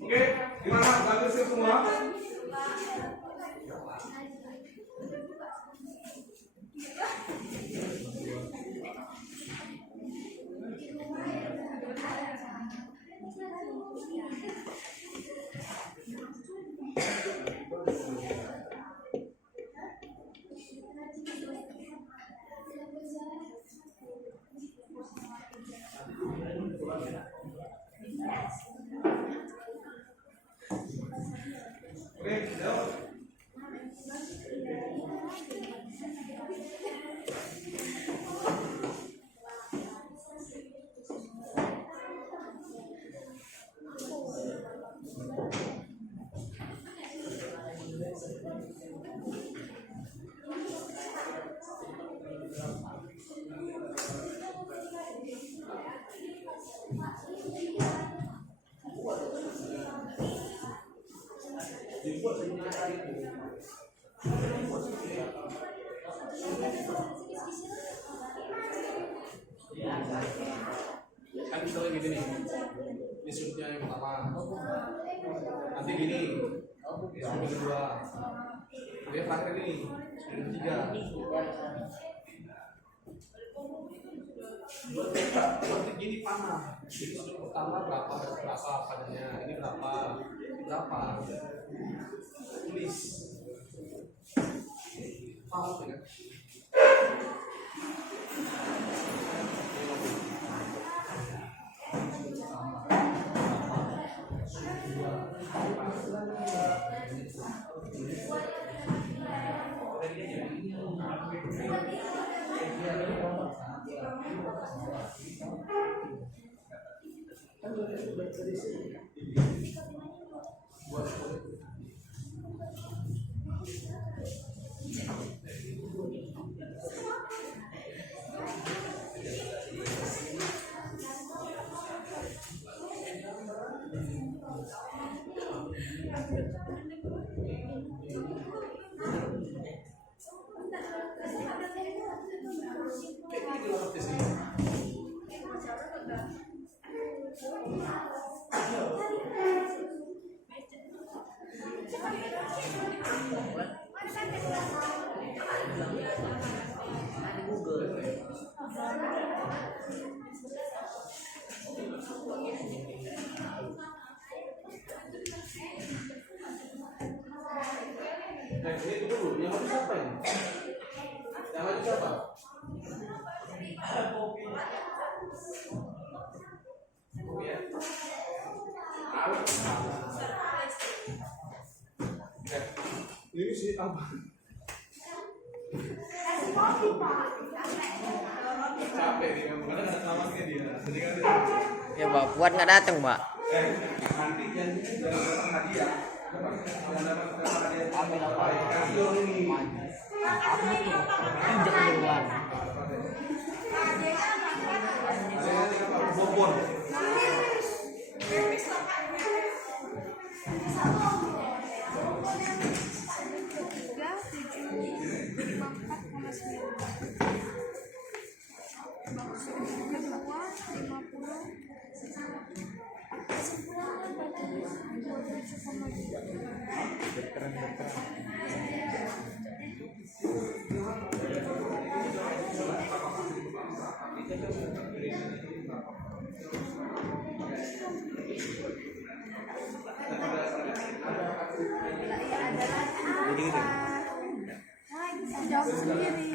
Oke, gimana? Bagus ya semua? Oke, jawab. Kan misalnya gini nih, ini shootnya yang pertama, nanti gini, shoot yang kedua, nanti yang terakhir ini, shoot yang ketiga. Nanti gini panah, jadi shoot pertama berapa padanya, ini berapa, tulis, paham ya? Nah, ini dulu, yang maju siapa ini? Yang maju siapa? Kopi ya? Ini sih apa? Capek nih, karena ada tamaknya dia. Jadi kan Ya Mbak Puan nggak datang Mbak. nanti janjinya dari datang hadiah. Yang dapat hadiah ambil apa? Kasih ini. Injek duluan. Bobon. Jawab sendiri.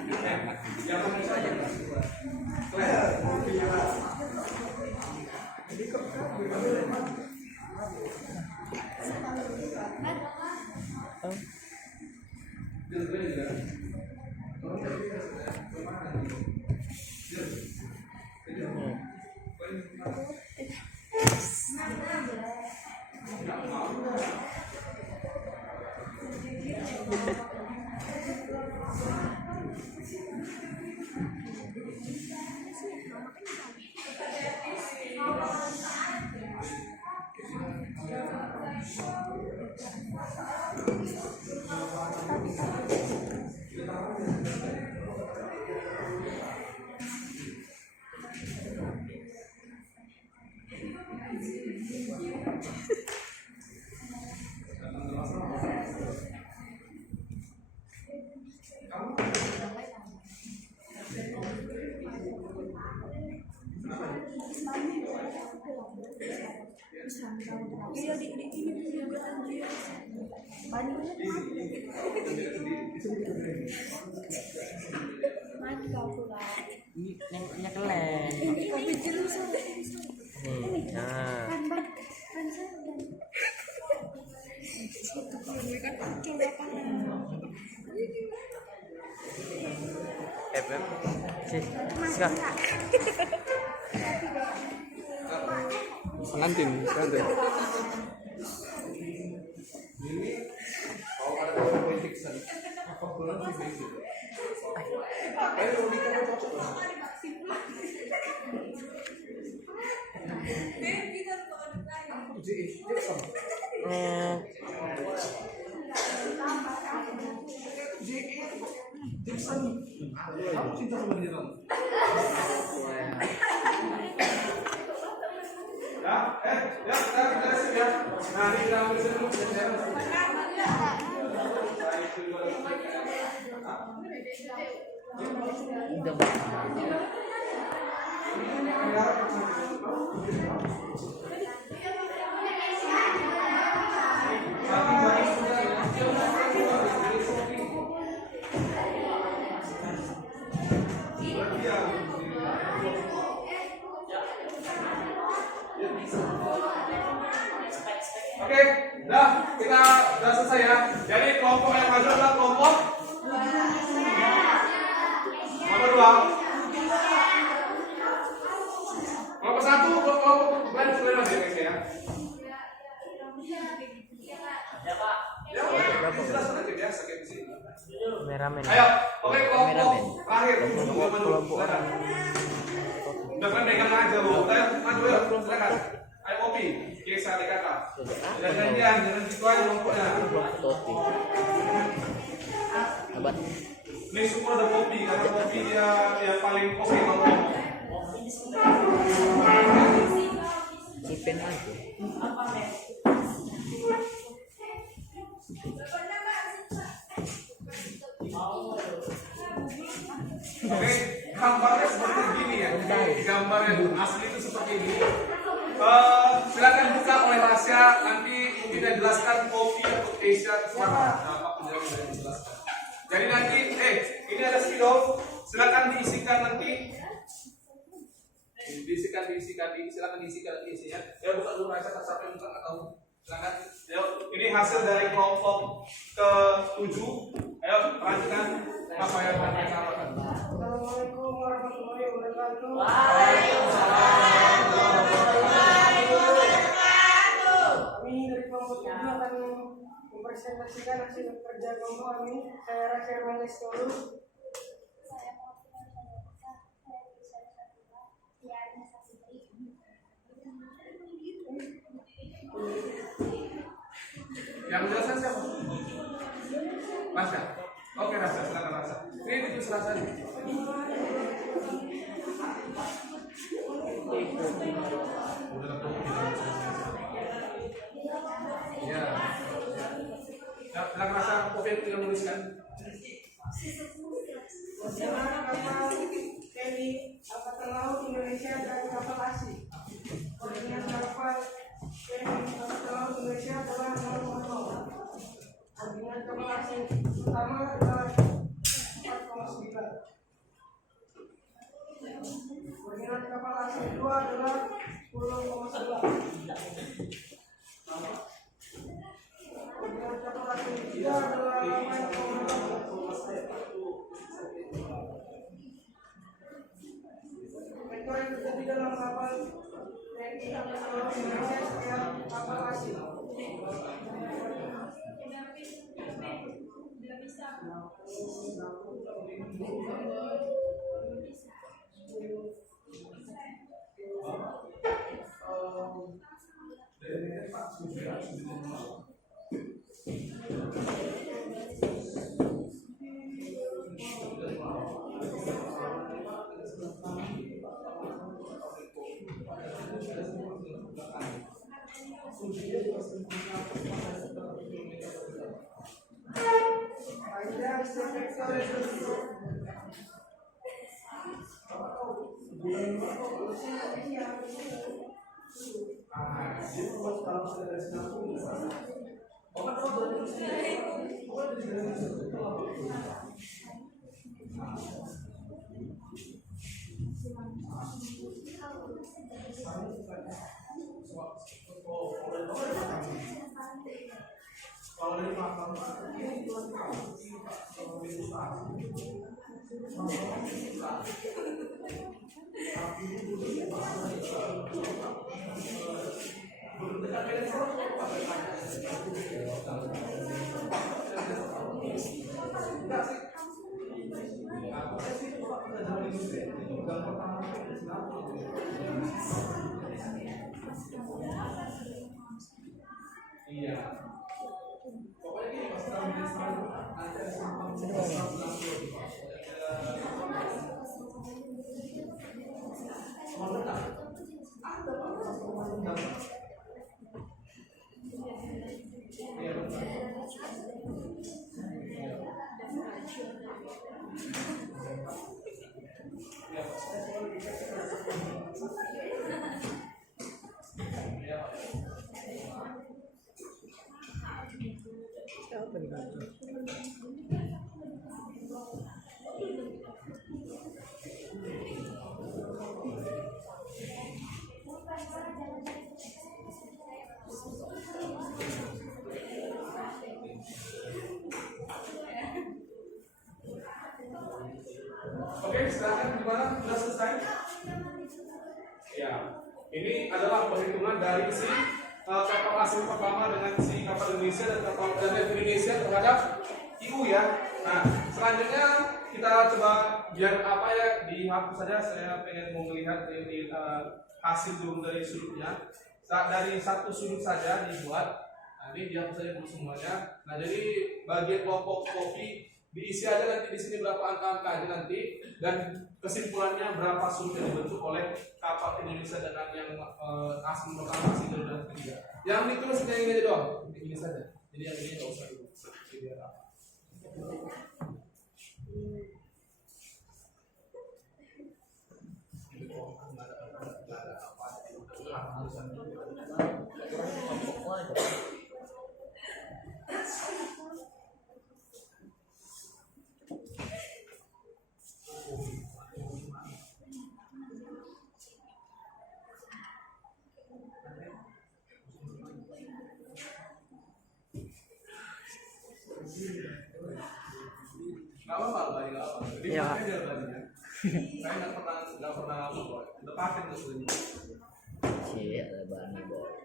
Nyekeleng. Nah. Siap. Pengantin. Ini kalau ada politik apa bulan sih basic. Ayo kita cocok. Kamu cinta sama dia kan? Ya. Nah, ini kita ambil dulu. Oke, kita udah selesai ya. Jadi kelompok yang maju adalah kelompok nomor 2. Kelompok 1, kelompok lain sudah ya guys ya. Ya, jelas aja ya sakit di sini. Kameramen. Ayo, oke kelompok terakhir. Kelompok orang. Udah kan pegang aja lu. Ayo, maju ya, silakan. Ayo kopi, kisah DKK. Dan gantian, jangan gitu aja kelompoknya. Toti. Abad. Ini syukur ada kopi, karena kopi dia yang paling oke kalau ngomong. Cipen aja. Oke, gambarnya seperti gini ya. Gambar yang asli itu seperti ini. Silakan buka oleh Rasya, nanti kita jelaskan kopi atau Asia apa penjelasan yang dijelaskan. Jadi nanti, ini ada spidol, silakan diisikan nanti. Silakan diisikan nanti isinya. Ya buka dulu Rasya, sampai buka atau silakan. Ini hasil dari kelompok ke-7. Ayo lanjutkan apa yang akan kita lakukan. Assalamualaikum warahmatullahi wabarakatuh. Kami dari kelompok 7 akan mempresentasikan hasil kerja kelompok kami. Saya Rasya Mangestolu. Yang menjelaskan siapa? Rasya. Oke Rasya, silakan Rasya. Ini itu Rasya. Ya. Silakan Rasya, kopi yang tinggal menuliskan. Bagaimana kapal Kelly Angkatan Laut Indonesia dan kapal asing? Koordinat kapal Kelly Angkatan Laut Indonesia adalah 0,0. Koordinat kapal asing pertama adalah 4,9. Koordinat kapal asing kedua adalah 10,11. Koordinat kapal asing ketiga adalah 8,8. Rekor yang terjadi dalam kapal TNI Angkatan Laut Indonesia setiap kapal asing. vektor resolusi. Iya. Pokoknya gini Mas, kalau di Apa nih Kak? Oke, silakan gimana? Sudah selesai? Ya, ini adalah perhitungan dari si kapal asing pertama dengan si kapal Indonesia dan kapal Indonesia terhadap IU ya. Nah, selanjutnya kita coba biar apa ya dihapus saja. Saya pengen mau melihat ini hasil dulu dari sudutnya. Dari satu sudut saja dibuat. Nah, ini dihapus saja dulu semuanya. Nah, jadi bagian kelompok kopi diisi aja nanti di sini berapa angka-angkanya nanti dan kesimpulannya berapa sudut yang dibentuk oleh kapal Indonesia dengan yang asing pertama, asing kedua dan ketiga. Yang ditulis yang ini aja doang, ini saja. Jadi yang ini nggak usah dulu. Jadi apa? Nggak apa-apa, Bang, nggak apa-apa. Jadi Ya. pakai aja bajunya. Saya nggak pernah apa kok. Udah pakai terus ini. Iya, Bani boy.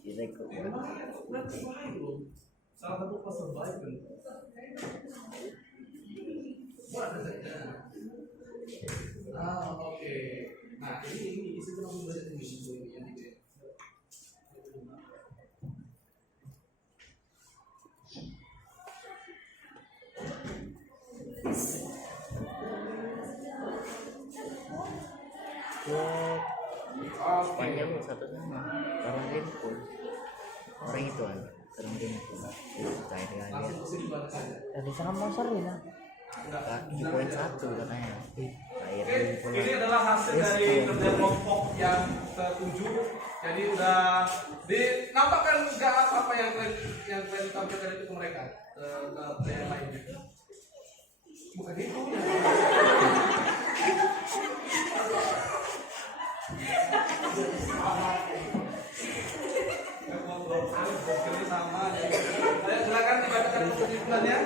Ini kok. Nanti baik loh. Salah satu pasal baik kan. Buat saja. Oke. Nah, ini isi kenapa belajar ini yang gitu ya. Panjang satu sama. Orang Rimpul. Orang itu kan. Orang Rimpul. Cair lagi. Langsung isi di mana saja. Dari sana mau sering lah. 7.1 katanya. Cair Oke, Rimpul. ini adalah hasil dari kerja kelompok yang ke-7. Jadi udah dinampakkan nggak apa yang kalian tampilkan itu ke mereka, ke player lainnya. Bukan itu ya. Ini sama. Ayo silakan dibacakan kesimpulannya.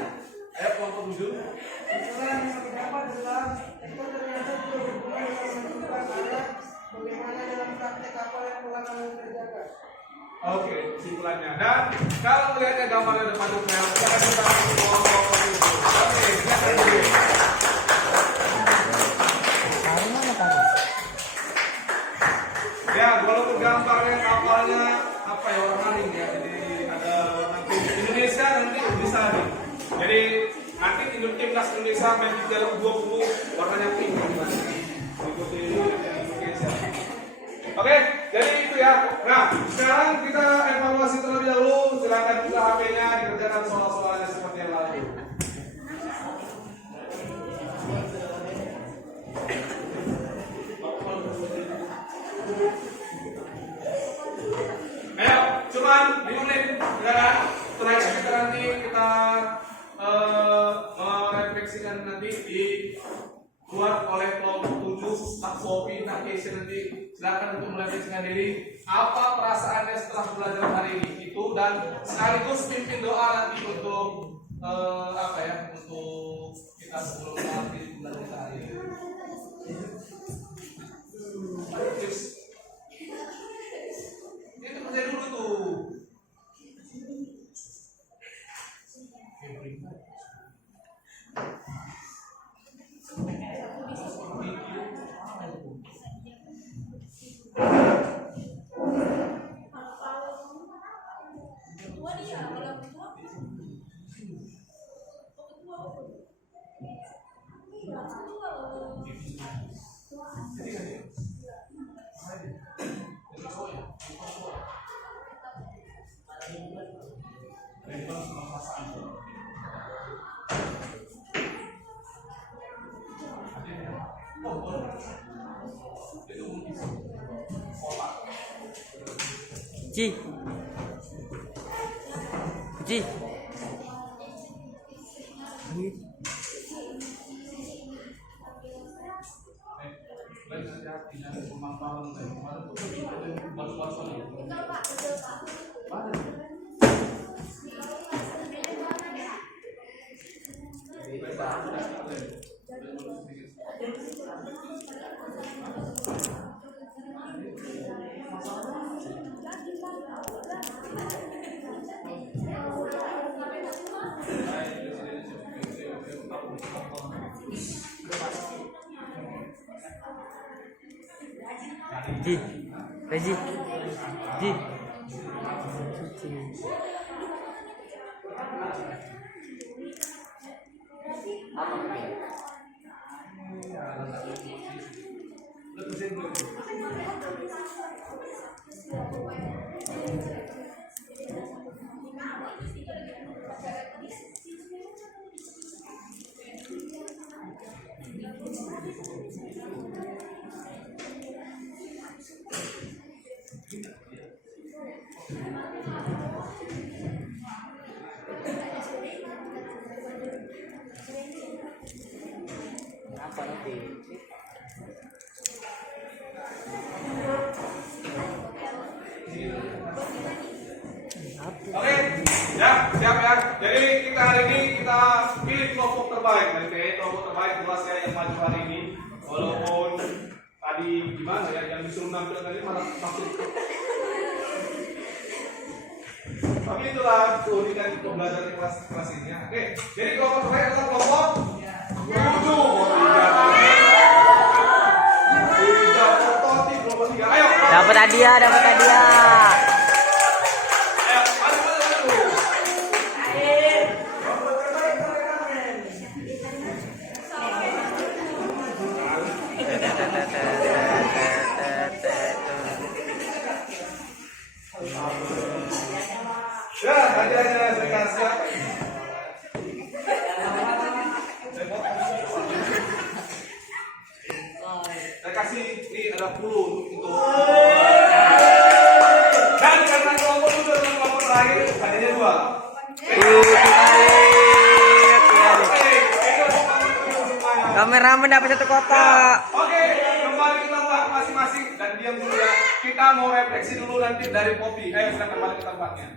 Ayo kelompok 7. Kesimpulan yang didapat adalah itu ternyata juga berhubungan dengan menentukan arah bagaimana dalam praktek kapal yang belakangan terjaga. Oke, kesimpulannya. Dan kalau melihatnya gambarnya depan Novel, kita kelompok 7. Oke, silakan dulu. Taruh mana taruh? Ya, walaupun gambarnya kapalnya apa ya orang maling ya, jadi ada nanti Indonesia nanti bisa nih. Jadi nanti timnas Indonesia main di dalam 20 warnanya pink gimana? Ikuti Indonesia. Oke, jadi itu ya. Nah, sekarang kita evaluasi terlebih dahulu. Silakan buka HP-nya, dikerjakan soal-soalnya seperti yang lalu. merefleksikan diri apa perasaannya setelah pembelajaran hari ini itu, dan sekaligus pimpin doa nanti untuk apa ya, untuk kita sebelum nanti pembelajaran hari ini. Itu kerja dulu tuh. Ji. Ji. Ji. Reji. Ji. Apa nanti? Oke, ya, siap ya. Jadi kita hari ini kita pilih kelompok terbaik. Oke, kelompok terbaik kelas yang maju hari ini. Walaupun tadi gimana ya, yang disuruh nampil tadi malah takut. Tapi itulah keunikan pembelajaran kelas ini ya. Oke, jadi kelompok terbaik adalah kelompok 7. Kelompok 3. Ayo. Dapat hadiah, dapat hadiah. Ya, hadiahnya saya kasih. Saya kasih ini ada 10 untuk dan karena kelompok itu adalah kelompok terakhir, hadiahnya 2. Kameramen dapat 1 kotak. Oke, kembali ke tempat masing-masing dan diam dulu ya. Kita mau refleksi dulu nanti dari Poppy. Ayo kita kembali ke tempatnya.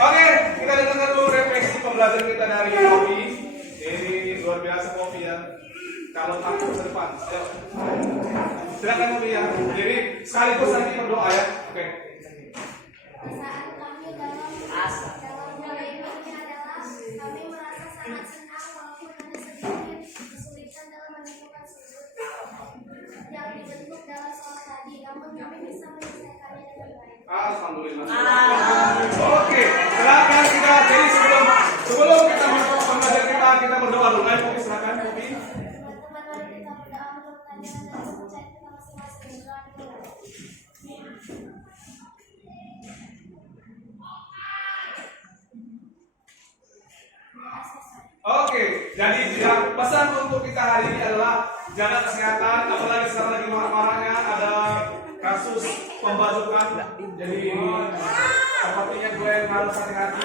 Oke, kita dengarkan dulu refleksi pembelajaran kita dari Poppy. Ini luar biasa Poppy ya. Kalau takut ke depan, ayo. Silakan Poppy ya. Jadi sekaligus nanti berdoa ya. Oke. Perasaan kami dalam nilai ini adalah kami merasa sangat senang walaupun ada sedikit kesulitan dalam menemukan sudut yang dibentuk dalam soal tadi, namun kami bisa menyelesaikannya dengan baik. Alhamdulillah. Oke, silakan kita. Jadi sebelum kita masuk ke pembelajaran kita berdoa dulu. Ayo Poppy, silakan Poppy. Teman-teman, mari kita berdoa menurut ajaran dan kepercayaan kita masing-masing. Berdoa dulu. Oke, jadi ya, pesan untuk kita hari ini adalah jaga kesehatan, apalagi sekarang lagi marah-marahnya ada kasus pembacokan. Jadi sepertinya gue harus hati-hati.